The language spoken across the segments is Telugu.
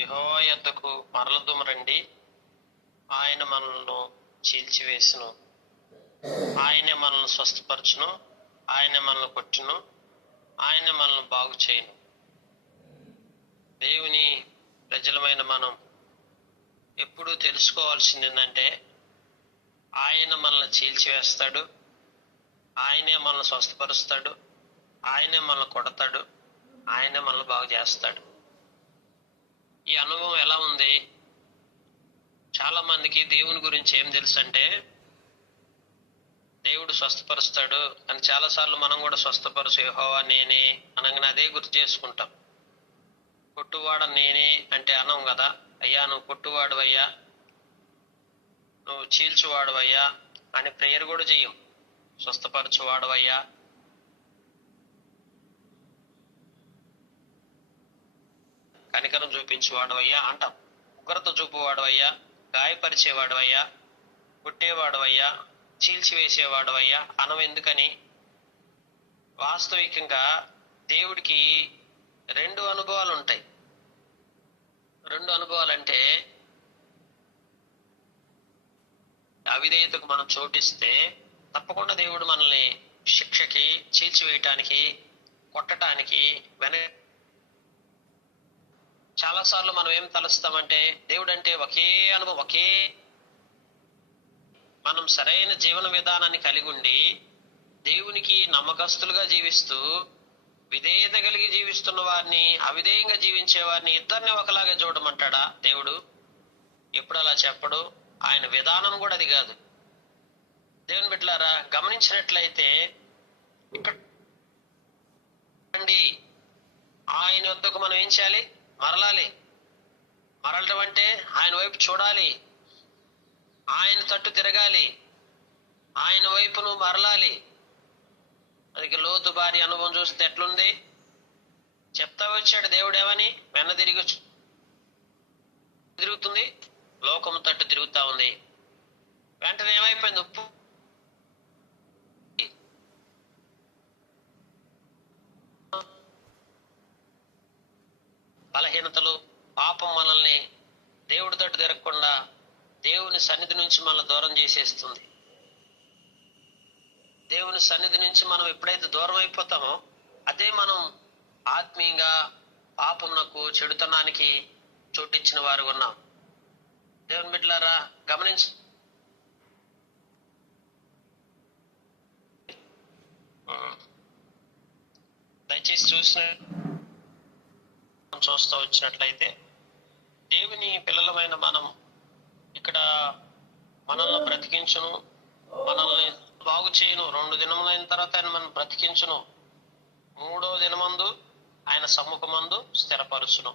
యెహోవా యొద్దకు మరలదుము రండి. ఆయన మనల్ని చీల్చివేసును, ఆయనే మనల్ని స్వస్థపరచును, ఆయనే మనల్ని కొట్టును, ఆయనే మనల్ని బాగు చేయును. దేవుని ప్రజలమైన మనం ఎప్పుడూ తెలుసుకోవాల్సింది ఏంటంటే, ఆయన మనల్ని చీల్చివేస్తాడు, ఆయనే మనల్ని స్వస్థపరుస్తాడు, ఆయనే మనల్ని కొడతాడు, ఆయనే మనల్ని బాగు చేస్తాడు. ఈ అనుభవం ఎలా ఉంది? చాలా మందికి దేవుని గురించి ఏం తెలుసు అంటే, దేవుడు స్వస్థపరుస్తాడు అని చాలాసార్లు మనం కూడా స్వస్థపరుచు యెహోవా నేనే అనగానే అదే గుర్తు చేసుకుంటాం. కొట్టువాడ నేనే అంటే అనం కదా, అయ్యా నువ్వు కొట్టువాడువయ్యా, నువ్వు చీల్చువాడువయ్యా అని ప్రేయర్ కూడా చెయ్యం. స్వస్థపరచువాడువయ్యా, కనికరం చూపించువాడువయ్యా అంటాం. ఉగ్రత చూపువాడువయ్యా, గాయపరిచేవాడువయ్యా, కొట్టేవాడువయ్యా, చీల్చివేసేవాడువయ్యా అనం. ఎందుకని? వాస్తవికంగా దేవుడికి రెండు అనుభవాలు ఉంటాయి. రెండు అనుభవాలు అంటే, అవిధేయతకు మనం చోటిస్తే తప్పకుండా దేవుడు మనల్ని శిక్షకి, చీల్చివేయటానికి, కొట్టడానికి చాలాసార్లు మనం ఏం తలుస్తామంటే, దేవుడు అంటే ఒకే అనుభవం, మనం సరైన జీవన విధానాన్ని కలిగి ఉండి దేవునికి నమ్మకస్తులుగా జీవిస్తూ విధేయత కలిగి జీవిస్తున్న వారిని, అవిధేయంగా జీవించే వారిని ఇద్దరిని ఒకలాగే చూడమంటాడా దేవుడు? ఎప్పుడు అలా చెప్పడు. ఆయన విధానం కూడా అది కాదు. దేవుని బిడ్డలారా, గమనించినట్లయితే ఇక్కడ ఆయన వద్దకు మనం ఏం చేయాలి? మరలాలి. మరలడం అంటే ఆయన వైపు చూడాలి, ఆయన తట్టు తిరగాలి, ఆయన వైపు నువ్వు మరలాలి. అది లోతు భార్య అనుభవం చూస్తే ఎట్లుంది? చెప్తా వచ్చాడు దేవుడేమని, వెన్న తిరుగుతుంది, లోకము తట్టు తిరుగుతా ఉంది. వెంటనే ఏమైపోయింది? ఉప్పు బలహీనతలు, పాపం మనల్ని దేవుడి తట్టు తిరగకుండా దేవుని సన్నిధి నుంచి మనల్ని దూరం చేసేస్తుంది. దేవుని సన్నిధి నుంచి మనం ఎప్పుడైతే దూరం అయిపోతామో, అదే మనం ఆత్మీయంగా పాపమునకు, చెడుతనానికి చోటిచ్చిన వారు ఉన్నాం. దేవుని బిడ్డలారా, గమనించ దయచేసి చూస్తూ వచ్చినట్లయితే, దేవుని పిల్లలమైన మనం ఇక్కడ మనల్ని బ్రతికించును, మనల్ని బాగు చేయను. 2 దినములైన తర్వాత ఆయన మనం బ్రతికించును, 3వ దినమందు ఆయన సమ్ముఖమందు స్థిరపరుచును.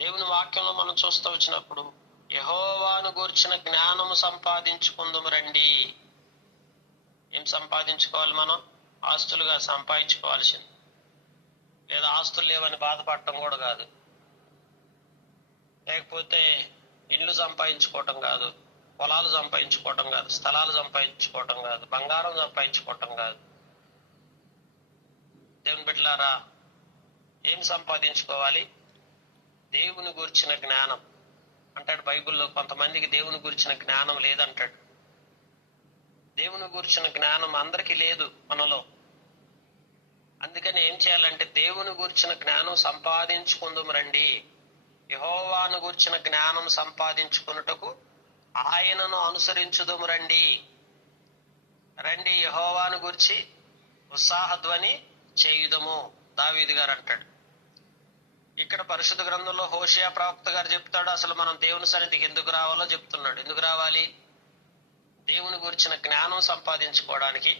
దేవుని వాక్యంలో మనం చూస్తూ వచ్చినప్పుడు, యెహోవాను గూర్చిన జ్ఞానము సంపాదించుకుందుము రండి. ఏం సంపాదించుకోవాలి? మనం ఆస్తులుగా సంపాదించుకోవాల్సింది, లేదా ఆస్తులు లేవని బాధపడటం కూడా కాదు, లేకపోతే ఇల్లు సంపాదించుకోవటం కాదు, పొలాలు సంపాదించుకోవటం కాదు, స్థలాలు సంపాదించుకోవటం కాదు, బంగారం సంపాదించుకోవటం కాదు. దేవుని బిడ్డలారా, ఏం సంపాదించుకోవాలి? దేవుని గురించిన జ్ఞానం అంటాడు బైబిల్లో. కొంతమందికి దేవుని గురించిన జ్ఞానం లేదంటాడు. దేవుని గురించిన జ్ఞానం అందరికీ లేదు మనలో. అందుకని ఏం చేయాలంటే, దేవుని గురించిన జ్ఞానం సంపాదించుకుందాం రండి. యెహోవాను గురించిన జ్ఞానం సంపాదించుకున్నటకు ఆయనను అనుసరించుదాం రండి. రండి, యెహోవాను గురించి ఉత్సాహధ్వని చేయుదము దావీదు గారు అంటాడు. ఇక్కడ పరిశుద్ధ గ్రంథంలో హోషేయ ప్రవక్త గారు చెప్తాడు, అసలు మనం దేవుని సన్నిధికి ఎందుకు రావాలో చెప్తున్నాడు. ఎందుకు రావాలి? దేవుని గురించిన జ్ఞానం సంపాదించుకోవడానికి.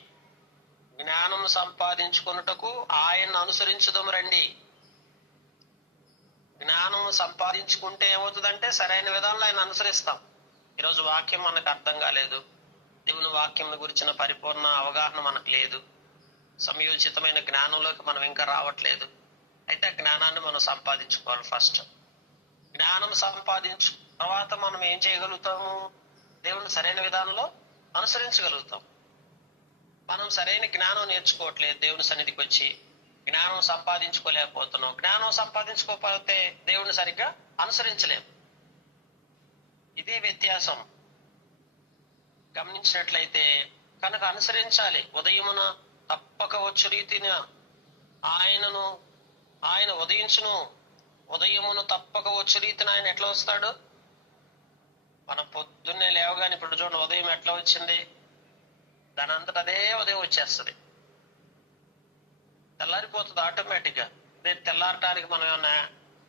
జ్ఞానం సంపాదించుకున్నటకు ఆయన్ని అనుసరించుదాం రండి. జ్ఞానం సంపాదించుకుంటే ఏమవుతుందంటే, సరైన విధానంలో ఆయన అనుసరిస్తాం. ఈరోజు వాక్యం మనకు అర్థం కాలేదు, దేవుని వాక్యం గురించిన పరిపూర్ణ అవగాహన మనకు లేదు, సమయోచితమైన జ్ఞానంలోకి మనం ఇంకా రావట్లేదు. అయితే ఆ జ్ఞానాన్ని మనం సంపాదించుకోవాలి. ఫస్ట్ జ్ఞానం సంపాదించు తర్వాత మనం ఏం చేయగలుగుతాము? దేవుని సరైన విధానంలో అనుసరించగలుగుతాం. మనం సరైన జ్ఞానం నేర్చుకోవట్లేదు. దేవుని సన్నిధికి వచ్చి జ్ఞానం సంపాదించుకోలేకపోతున్నాం. జ్ఞానం సంపాదించుకోకపోతే దేవుణ్ణి సరిగ్గా అనుసరించలేం. ఇదే వ్యత్యాసం గమనించినట్లయితే. కనుక అనుసరించాలి. ఉదయమున తప్పక వచ్చు రీతిన ఆయన ఉదయించును. ఉదయమును తప్పక వచ్చు రీతిన ఆయన ఎట్లా వస్తాడు? మనం పొద్దున్నే లేవగానే, ఇప్పుడు చూడండి ఉదయం ఎట్లా వచ్చింది, దాని అంతటా అదే ఉదయం వచ్చేస్తుంది, తెల్లారిపోతుంది ఆటోమేటిక్ గా. రేపు తెల్లారటానికి మనం ఏమైనా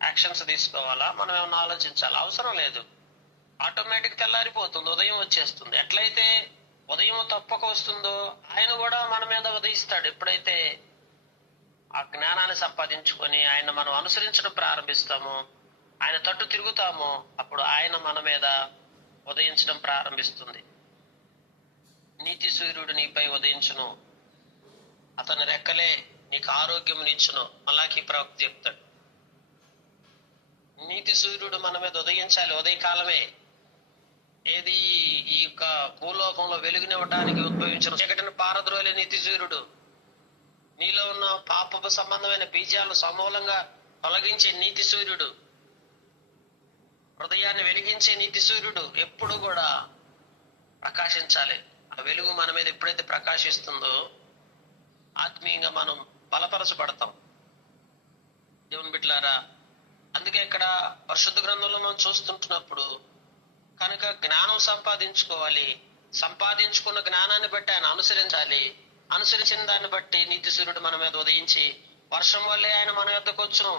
యాక్షన్స్ తీసుకోవాలా, మనం ఏమైనా ఆలోచించాలా? అవసరం లేదు. ఆటోమేటిక్ తెల్లారిపోతుంది, ఉదయం వచ్చేస్తుంది. ఎట్లయితే ఉదయం తప్పక వస్తుందో ఆయన కూడా మన మీద ఉదయిస్తాడు. ఎప్పుడైతే ఆ జ్ఞానాన్ని సంపాదించుకొని ఆయన మనం అనుసరించడం ప్రారంభిస్తాము, ఆయన తట్టు తిరుగుతాము, అప్పుడు ఆయన మన మీద ఉదయించడం ప్రారంభిస్తుంది. నీతి సూర్యుడు నీపై ఉదయించును, అతని రెక్కలే నీకు ఆరోగ్యమునిచ్చును. మలాకి ప్రవక్త చెప్తాడు. నీతి సూర్యుడు మన మీద ఉదయించాలి. ఉదయకాలమే ఏది ఈ యొక్క భూలోకంలో వెలుగునివ్వడానికి ఉద్భవించిన చీకటిని పారద్రోలే నీతి సూర్యుడు. నీలో ఉన్న పాపపు సంబంధమైన బీజాలను సమూలంగా తొలగించే నీతి సూర్యుడు, హృదయాన్ని వెలిగించే నీతి సూర్యుడు ఎప్పుడు కూడా ప్రకాశించాలి. ఆ వెలుగు మన మీద ఎప్పుడైతే ప్రకాశిస్తుందో ఆత్మీయంగా మనం బలపరచబడతాం. దేవుని బిడ్డలారా, అందుకే ఇక్కడ పరిశుద్ధ గ్రంథంలో మనం చూస్తుంటున్నప్పుడు కనుక జ్ఞానం సంపాదించుకోవాలి. సంపాదించుకున్న జ్ఞానాన్ని బట్టి ఆయన అనుసరించాలి. అనుసరించిన దాన్ని బట్టి నీతి సూర్యుడు మన మీద ఉదయించి వర్షం వల్లే ఆయన మన యొద్దకు వచ్చును.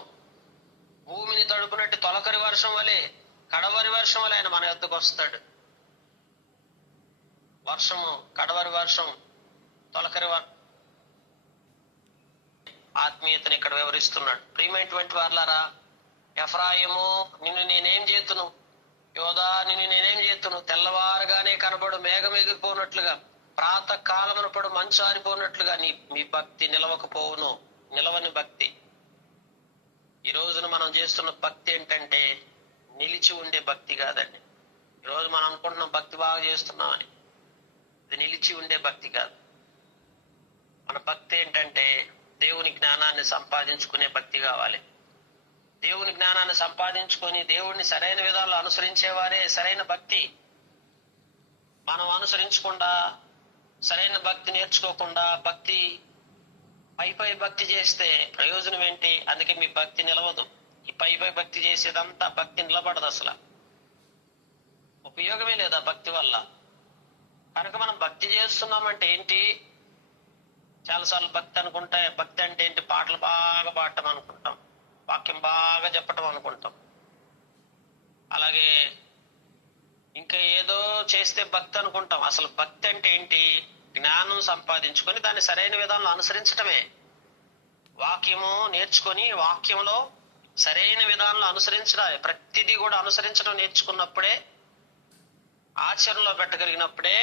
భూమిని తడుపునట్టు తొలకరి వర్షం వలె, కడవరి వర్షం వలె ఆయన మన యొద్దకు వస్తాడు. వర్షము, కడవరి వర్షం, తొలకరి ఆత్మీయతను ఇక్కడ వివరిస్తున్నాడు. ప్రియమైనటువంటి వారలారా, ఎఫ్రాయిము నిన్ను నేనేం చేతును, యోధా నిన్ను నేనేం చేతును, తెల్లవారుగానే కనబడు మేఘం ఎగిరిపోనట్లుగా, ప్రాతకాలమున పడు మంచు ఆరిపోనట్లుగా మీ భక్తి నిలవకపోవును. నిలవని భక్తి. ఈ రోజున మనం చేస్తున్న భక్తి ఏంటంటే నిలిచి ఉండే భక్తి కాదండి. ఈరోజు మనం అనుకుంటున్నాం భక్తి బాగా చేస్తున్నామని, ఇది నిలిచి ఉండే భక్తి కాదు. మన భక్తి ఏంటంటే దేవుని జ్ఞానాన్ని సంపాదించుకునే భక్తి కావాలి. దేవుని జ్ఞానాన్ని సంపాదించుకొని దేవుడిని సరైన విధాల్లో అనుసరించేవారే సరైన భక్తి. మనం అనుసరించకుండా, సరైన భక్తి నేర్చుకోకుండా భక్తి పై భక్తి చేస్తే ప్రయోజనం ఏంటి? అందుకే మీ భక్తి నిలవదు. ఈ పై భక్తి చేసేదంతా భక్తి నిలబడదు, అసలు ఉపయోగమే లేదా భక్తి వల్ల. కనుక మనం భక్తి చేస్తున్నామంటే ఏంటి? చాలాసార్లు భక్తి అనుకుంటే, భక్తి అంటే ఏంటి? పాటలు బాగా పాడటం అనుకుంటాం, వాక్యం బాగా చెప్పటం అనుకుంటాం, అలాగే ఇంకా ఏదో చేస్తే భక్తి అనుకుంటాం. అసలు భక్తి అంటే ఏంటి? జ్ఞానం సంపాదించుకొని దాన్ని సరైన విధానంలో అనుసరించటమే. వాక్యము నేర్చుకొని వాక్యంలో సరైన విధానంలో అనుసరించడం, ప్రతిదీ కూడా అనుసరించడం నేర్చుకున్నప్పుడే, ఆచరణలో పెట్టగలిగినప్పుడే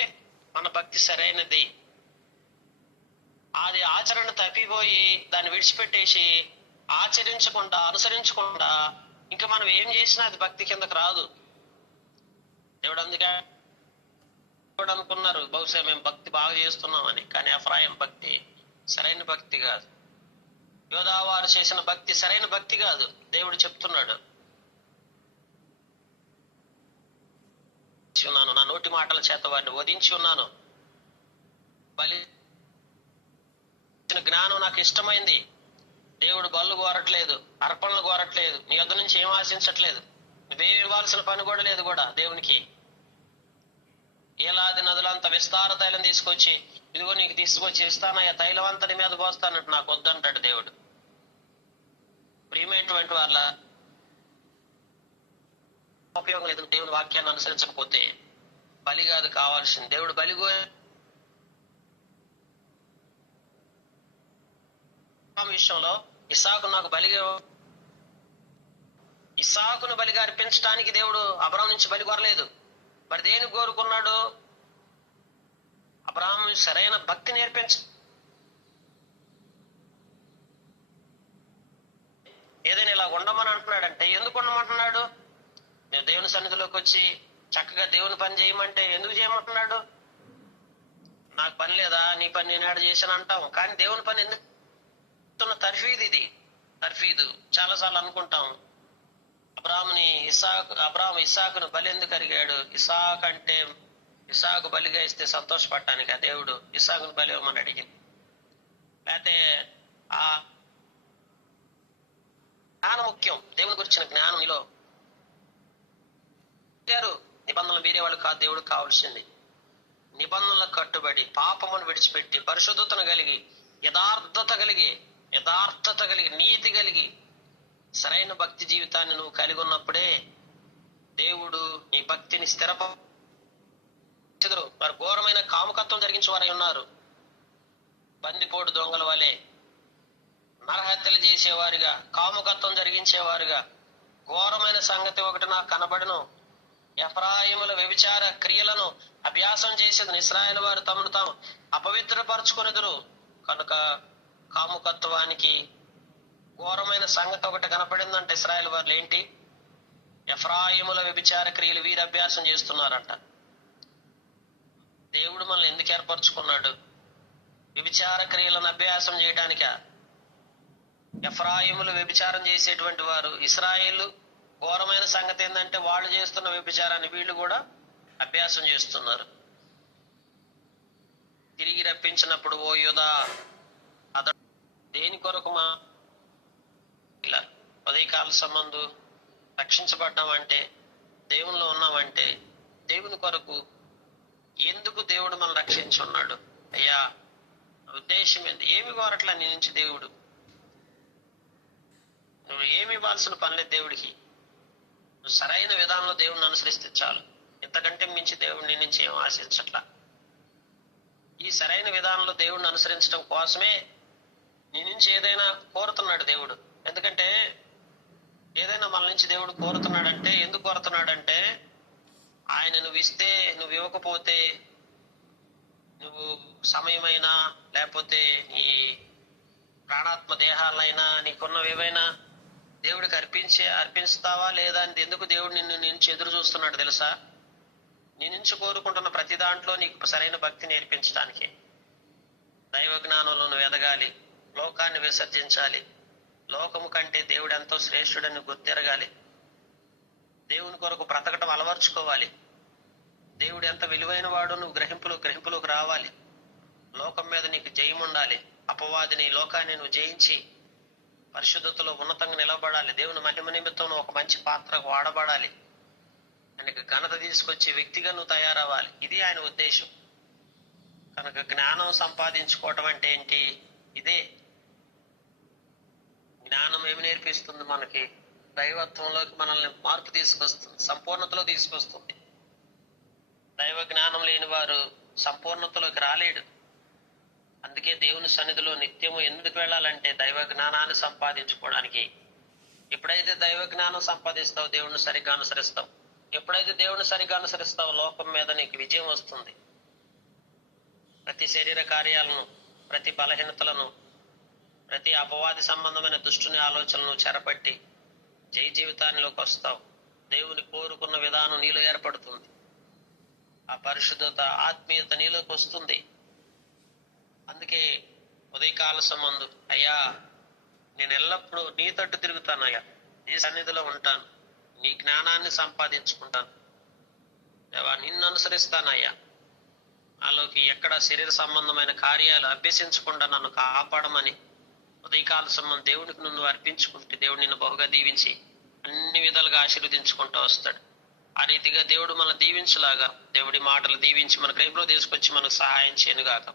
మన భక్తి సరైనది. అది ఆచరణ తప్పిపోయి దాన్ని విడిచిపెట్టేసి ఆచరించకుండా, అనుసరించకుండా ఇంకా మనం ఏం చేసినా అది భక్తి కిందకు రాదు. దేవుడు అందుకే అనుకున్నారు బహుశా మేము భక్తి బాగా చేస్తున్నామని, కానీ ఎఫ్రాయిం భక్తి సరైన భక్తి కాదు. యోధా వారు చేసిన భక్తి సరైన భక్తి కాదు. దేవుడు చెప్తున్నాడు, నా నోటి మాటల చేత వారిని వధించి ఉన్నాను. బలి జ్ఞానం నాకు ఇష్టమైంది. దేవుడు బళ్ళు కోరట్లేదు, అర్పణలు కోరట్లేదు, నీ యొద్ద నుంచి ఏం ఆశించట్లేదు. నువ్వేమి ఇవ్వాల్సిన పని కూడా లేదు కూడా దేవునికి. ఏలాది నదులంత విస్తార తైలం తీసుకొచ్చి, ఇదిగో నీకు తీసుకొచ్చి ఇస్తానయ్యా, తైలం అంతా నీ మీద పోస్తానంటే నాకు వద్దంటాడు దేవుడు. ప్రియమైనటువంటి వాళ్ళ ఉపయోగం లేదు దేవుని వాక్యాన్ని అనుసరించకపోతే. బలి కాదు కావాల్సింది. దేవుడు బలిగో విషయంలో ఇస్సాకును బలిగా అర్పించడానికి దేవుడు అబ్రాహాం నుంచి బలి కోరలేదు. మరి దేనికి కోరుకున్నాడు? అబ్రాహాం సరైన భక్తి నేర్పించ, ఏదైనా ఇలా ఉండమని అంటున్నాడంటే ఎందుకు ఉండమంటున్నాడు? నేను దేవుని సన్నిధిలోకి వచ్చి చక్కగా దేవుని పని చేయమంటే ఎందుకు చేయమంటున్నాడు? నాకు పని లేదా, నీ పని నేను ఏడ చేశాను అంటాం, కానీ దేవుని పని ఎందుకు తర్ఫీదు ఇది. తర్ఫీదు చాలాసార్లు అనుకుంటాం, అబ్రాహాము ఇస్సాకును బలి ఎందుకు అడిగాడు? ఇస్సాకు బలిగా ఇస్తే సంతోషపడటానికి ఆ దేవుడు ఇస్సాకును బలి ఇవ్వమని అడిగింది. లేకపోతే ఆ జ్ఞానం ముఖ్యం. దేవుని గురించిన జ్ఞానం మీలో నిబంధనలు మీరే వాళ్ళు కాదు, దేవుడు కావాల్సింది నిబంధనలకు కట్టుబడి పాపమును విడిచిపెట్టి పరిశుద్ధతను కలిగి యథార్థత కలిగి నీతి కలిగి సరైన భక్తి జీవితాన్ని నువ్వు కలిగి ఉన్నప్పుడే దేవుడు నీ భక్తిని స్థిరపరచెదరు. మరి ఘోరమైన కాముకత్వం జరిగించే వారై ఉన్నారు. బందిపోటు దొంగల వలె నరహత్యలు చేసేవారుగా, కాముకత్వం జరిగించేవారుగా. ఘోరమైన సంగతి ఒకటి నాకు కనబడును, ఎఫ్రాయిముల వ్యభిచార క్రియలను అభ్యాసం చేసేది ఇశ్రాయేలు వారు తమను తాము అపవిత్రపరచుకొనిదురు. కనుక కాముకత్వానికి ఘోరమైన సంగతి ఒకటి కనపడిందంటే ఇశ్రాయేలు వారు ఏంటి? ఎఫ్రాయిముల వ్యభిచార క్రియలు వీరు అభ్యాసం చేస్తున్నారంట. దేవుడు మనల్ని ఎందుకు ఏర్పరచుకున్నాడు? వ్యభిచార క్రియలను అభ్యాసం చేయడానిక? ఎఫ్రాయిములు వ్యభిచారం చేసేటువంటి వారు, ఇశ్రాయేలు ఘోరమైన సంగతి ఏంటంటే వాళ్ళు చేస్తున్న వ్యభిచారాన్ని వీళ్ళు కూడా అభ్యాసం చేస్తున్నారు. తిరిగి రప్పించినప్పుడు ఓ యోధా అతడు దేని కొరకు ఇలా ఉదయకాల సంబంధు రక్షించబడ్డామంటే, దేవునిలో ఉన్నామంటే దేవుని కొరకు ఎందుకు దేవుడు మనం రక్షించున్నాడు? అయ్యా ఉద్దేశం ఏంటి? ఏమి కోరట్లా నీ నుంచి దేవుడు? నువ్వు ఏమి ఇవ్వాల్సిన పనిలేదు దేవుడికి. నువ్వు సరైన విధానంలో దేవుడిని అనుసరిస్తే చాలు. ఇంతకంటే మించి దేవుడు నీ నుంచి ఏం ఆశించట్లా. ఈ సరైన విధానంలో దేవుడిని అనుసరించడం కోసమే నీ నుంచి ఏదైనా కోరుతున్నాడు దేవుడు. ఎందుకంటే ఏదైనా మన నుంచి దేవుడు కోరుతున్నాడంటే, ఎందుకు కోరుతున్నాడంటే ఆయన నువ్వు ఇస్తే, నువ్వు ఇవ్వకపోతే, నువ్వు సమయమైనా లేకపోతే నీ ప్రాణాత్మ దేహాలైనా నీకున్నవి ఏవైనా దేవుడికి అర్పిస్తావా లేదా అని ఎందుకు దేవుడు నిన్ను నుంచి ఎదురు చూస్తున్నాడు తెలుసా? నీ నుంచి కోరుకుంటున్న ప్రతి దాంట్లో నీకు సరైన భక్తి నేర్పించడానికి. దైవ జ్ఞానంలో నువ్వు ఎదగాలి, లోకాన్ని విసర్జించాలి, లోకము కంటే దేవుడు ఎంతో శ్రేష్ఠుడని గుర్తెరగాలి, దేవుని కొరకు బ్రతకటం అలవర్చుకోవాలి, దేవుడు ఎంత విలువైన వాడు నువ్వు గ్రహింపులోకి రావాలి. లోకం మీద నీకు జయం ఉండాలి. అపవాదిని, లోకాన్ని నువ్వు జయించి పరిశుద్ధతలో ఉన్నతంగా నిలబడాలి. దేవుని మహిమ నిమిత్తం నువ్వు ఒక మంచి పాత్రకు వాడబడాలి. ఆయనకు ఘనత తీసుకొచ్చే వ్యక్తిగా నువ్వు తయారవ్వాలి. ఇది ఆయన ఉద్దేశం. కనుక జ్ఞానం సంపాదించుకోవటం అంటే ఏంటి? ఇదే. జ్ఞానం ఏమి నేర్పిస్తుంది? మనకి దైవత్వంలోకి మనల్ని మార్పు తీసుకొస్తుంది, సంపూర్ణతలో తీసుకొస్తుంది. దైవ జ్ఞానం లేని వారు సంపూర్ణతలోకి రాలేడు. అందుకే దేవుని సన్నిధిలో నిత్యము ఎందుకు వెళ్ళాలంటే దైవ జ్ఞానాన్ని సంపాదించుకోవడానికి. ఎప్పుడైతే దైవ జ్ఞానం సంపాదిస్తావు, దేవుణ్ణి సరిగ్గా అనుసరిస్తావు. ఎప్పుడైతే దేవుణ్ణి సరిగ్గా అనుసరిస్తావు, లోకం మీద నీకు విజయం వస్తుంది. ప్రతి శరీర కార్యాలను, ప్రతి బలహీనతలను, ప్రతి అపవాది సంబంధమైన దుష్టుని ఆలోచనలను చెరపట్టి జయ జీవితానిలోకి వస్తావు. దేవుని కోరుకున్న విధానం నీలో ఏర్పడుతుంది. ఆ పరిశుద్ధత, ఆత్మీయత నీలోకి వస్తుంది. అందుకే ఉదయకాల సంబంధు, అయ్యా నేను ఎల్లప్పుడూ నీ తట్టు తిరుగుతానయ్యా, నీ సన్నిధిలో ఉంటాను, నీ జ్ఞానాన్ని సంపాదించుకుంటాను, నిన్ను అనుసరిస్తానయ్యా. నాలోకి ఎక్కడ శరీర సంబంధమైన కార్యాలు అభ్యసించకుండా నన్ను కాపాడమని ఉదయకాల సంబంధం దేవుడికి నువ్వు అర్పించుకుంటే దేవుడు నిన్ను బహుగా దీవించి అన్ని విధాలుగా ఆశీర్వదించుకుంటూ వస్తాడు. ఆ రీతిగా దేవుడు మనల్ని దీవించలాగా దేవుడి మాటలు దీవించి మన గ్రహింపులో తీసుకొచ్చి మనకు సహాయం చేయనుగాక.